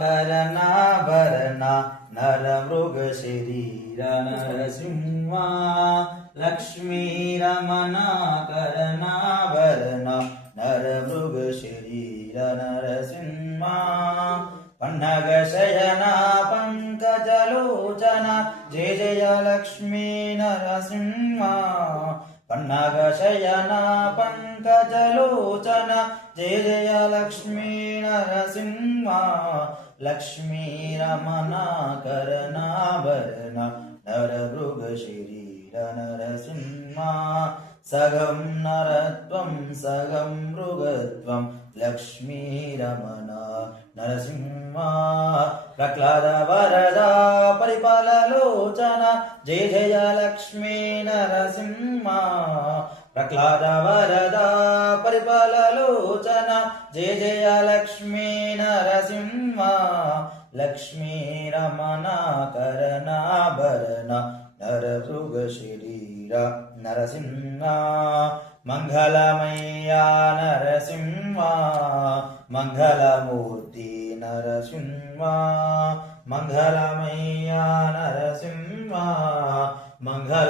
करनाभरण नर मृग शरीर नरसिंह लक्ष्मी रमणा करनाभरण नर मृग शरीर नरसिंह पन्नग शयना पंकजलोचना जय जय लक्ष्मी नरसिंह पन्नग शयना पंकजलोचना जय जय लक्ष्मी नरसिंह लक्ष्मी रमणा करनाभरण नर मृग शरीर नरसिंह सगं नरत्वं सगं मृगत्वं लक्ष्मी रमणा नरसिंह प्रह्लाद वरदा परिपाललोचना जय जय लक्ष्मी नरसिंह प्रह्लाद वरदा परिपाललोचना जय जय लक्ष्मी नरसिंह लक्ष्मी रमणा करनाभरण नर मृग शरीर नरसिंह मंगलमय्या नरसिंह मंगलमूर्ति नरसिंह मंगलमय्या नरसिंह मंगल